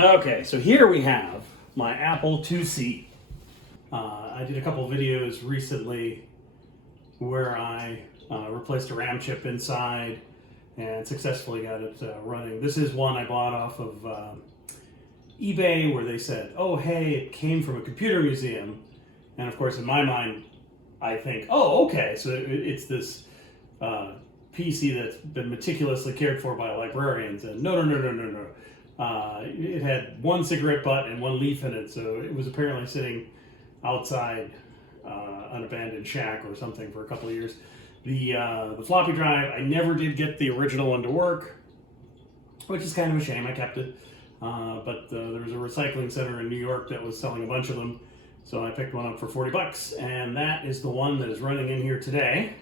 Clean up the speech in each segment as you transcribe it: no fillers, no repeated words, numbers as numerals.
Okay, so here we have my Apple IIC. I did a couple videos recently where I replaced a RAM chip inside and successfully got it running. This is one I bought off of eBay where they said, oh hey, it came from a computer museum. And of course in my mind I think, oh okay, so it's this PC that's been meticulously cared for by librarians. And no. It had one cigarette butt and one leaf in it, so it was apparently sitting outside an abandoned shack or something for a couple of years. The floppy drive, I never did get the original one to work, which is kind of a shame. I kept it, but there was a recycling center in New York that was selling a bunch of them, so I picked one up for 40 bucks, and that is the one that is running in here today.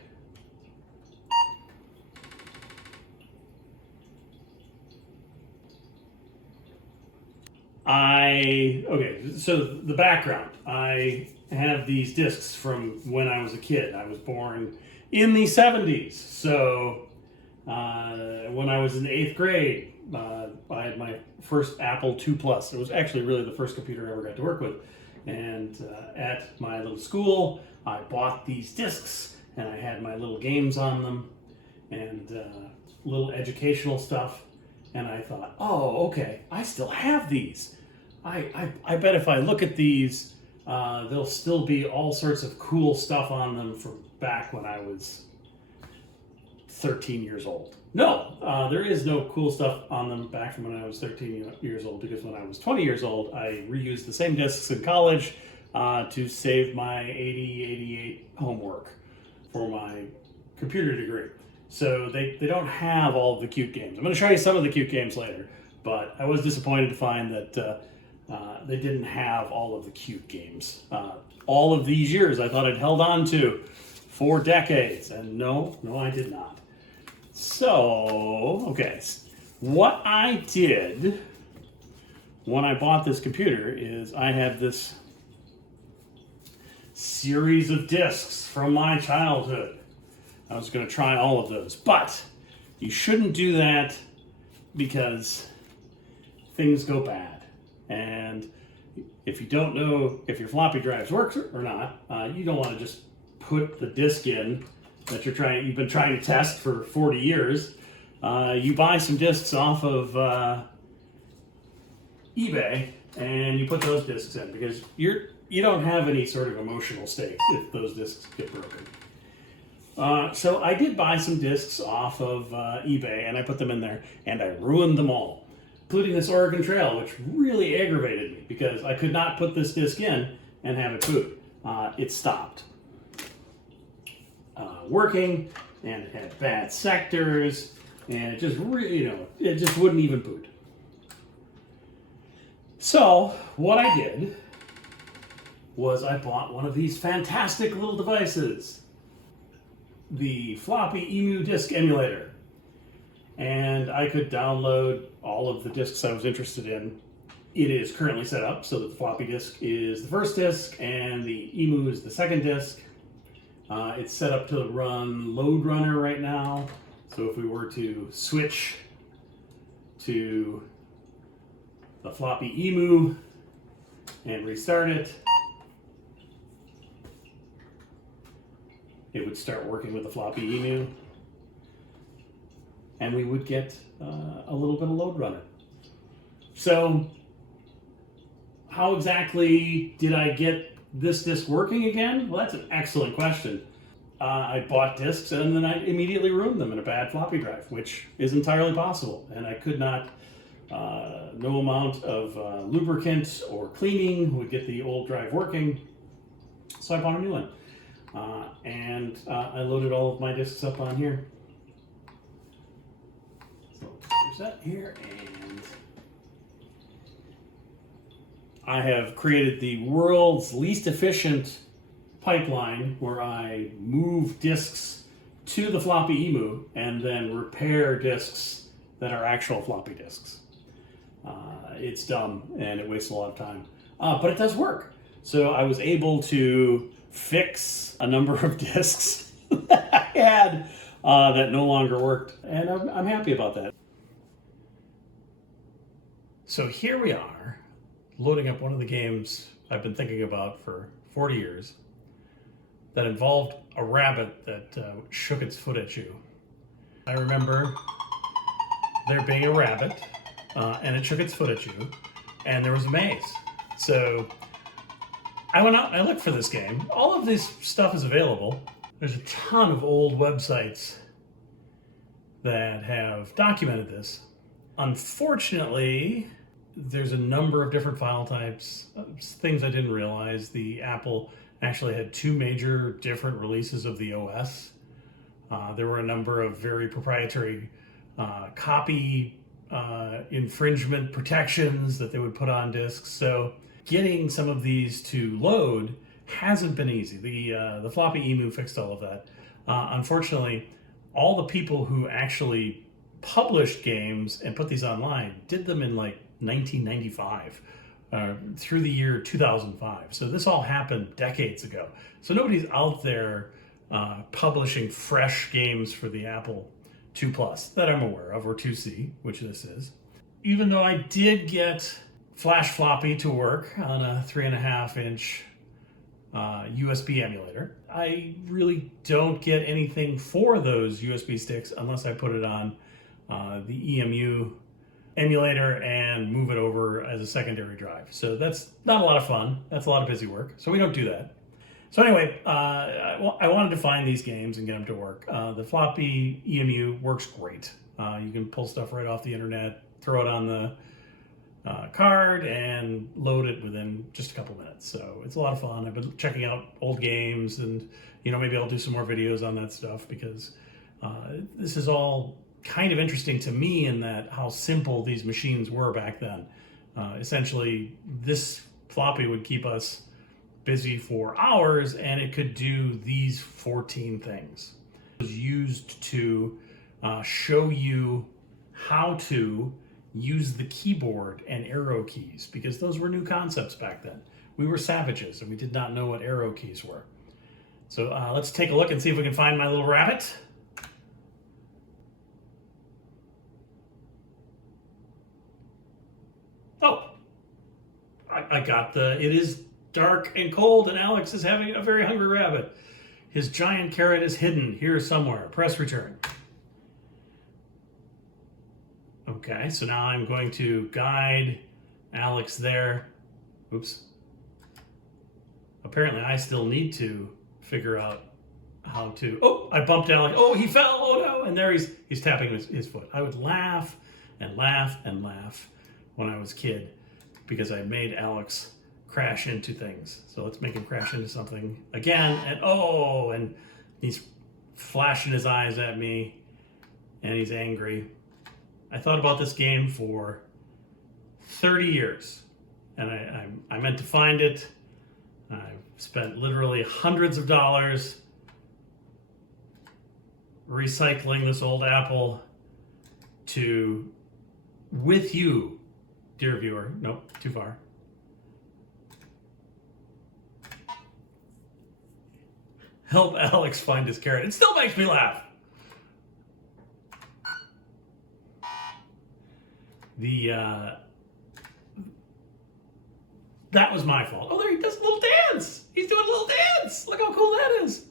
Okay, so the background. I have these discs from when I was a kid. I was born in the 70s. So when I was in the 8th grade, I had my first Apple II Plus. It was actually really the first computer I ever got to work with. And at my little school, I bought these discs and I had my little games on them and little educational stuff. And I thought, oh, okay, I still have these. I bet if I look at these, there'll still be all sorts of cool stuff on them from back when I was 13 years old. No, there is no cool stuff on them back from when I was 13 years old, because when I was 20 years old, I reused the same discs in college to save my 88 homework for my computer degree. So they don't have all of the cute games. I'm going to show you some of the cute games later, but I was disappointed to find that they didn't have all of the cute games. All of these years I thought I'd held on to for decades, and no, I did not. So, okay, what I did when I bought this computer is I have this series of discs from my childhood. I was going to try all of those, but you shouldn't do that because things go bad. And if you don't know if your floppy drives work or not, you don't want to just put the disk in that you've been trying to test for 40 years. You buy some disks off of eBay and you put those disks in, because you don't have any sort of emotional stakes if those disks get broken. So I did buy some discs off of eBay and I put them in there and I ruined them all, including this Oregon Trail, which really aggravated me because I could not put this disc in and have it boot. It stopped working and it had bad sectors and it just really, it just wouldn't even boot. So what I did was I bought one of these fantastic little devices, the Floppy Emu disk emulator, and I could download all of the disks I was interested in. It is currently set up so that the floppy disk is the first disk and the Emu is the second disk. It's set up to run Load Runner right now, so if we were to switch to the Floppy Emu and restart it, it would start working with the Floppy Emu, and we would get a little bit of Load Runner. So, how exactly did I get this disc working again? Well, that's an excellent question. I bought discs and then I immediately ruined them in a bad floppy drive, which is entirely possible. And I could not, no amount of lubricant or cleaning would get the old drive working. So I bought a new one. And I loaded all of my discs up on here. So there's that here, and I have created the world's least efficient pipeline where I move discs to the Floppy Emu and then repair discs that are actual floppy disks. It's dumb and it wastes a lot of time, but it does work. So I was able to fix a number of discs that I had that no longer worked, and I'm happy about that. So here we are, loading up one of the games I've been thinking about for 40 years that involved a rabbit that shook its foot at you. I remember there being a rabbit and it shook its foot at you, and there was a maze. So I went out and I looked for this game. All of this stuff is available. There's a ton of old websites that have documented this. Unfortunately, there's a number of different file types, things I didn't realize. The Apple actually had two major different releases of the OS. There were a number of very proprietary copy infringement protections that they would put on disks. So getting some of these to load hasn't been easy. The Floppy Emu fixed all of that. Unfortunately, all the people who actually published games and put these online did them in like 1995 through the year 2005. So this all happened decades ago. So nobody's out there publishing fresh games for the Apple II Plus that I'm aware of, or 2C, which this is. Even though I did get Flash Floppy to work on a 3.5-inch USB emulator, I really don't get anything for those USB sticks unless I put it on the EMU emulator and move it over as a secondary drive. So that's not a lot of fun. That's a lot of busy work. So we don't do that. So anyway, I wanted to find these games and get them to work. The Floppy Emu works great. You can pull stuff right off the internet, throw it on the card, and load it within just a couple minutes. So it's a lot of fun. I've been checking out old games, and maybe I'll do some more videos on that stuff, because this is all kind of interesting to me in that how simple these machines were back then. Essentially, this floppy would keep us busy for hours, and it could do these 14 things. It was used to show you how to use the keyboard and arrow keys, because those were new concepts back then. We were savages and we did not know what arrow keys were. So let's take a look and see if we can find my little rabbit. Oh, I got it is dark and cold, and Alex is having a very hungry rabbit. His giant carrot is hidden here somewhere. Press return. Okay, so now I'm going to guide Alex there. Oops. Apparently I still need to figure out how to... Oh, I bumped Alex. Oh, he fell. Oh no. And there he's tapping his foot. I would laugh and laugh and laugh when I was a kid because I made Alex crash into things. So let's make him crash into something again. And he's flashing his eyes at me, and he's angry. I thought about this game for 30 years, and I meant to find it. I spent literally hundreds of dollars recycling this old Apple with you, dear viewer. Nope, too far. Help Alex find his carrot. It still makes me laugh. That was my fault. Oh, there he does a little dance. He's doing a little dance. Look how cool that is.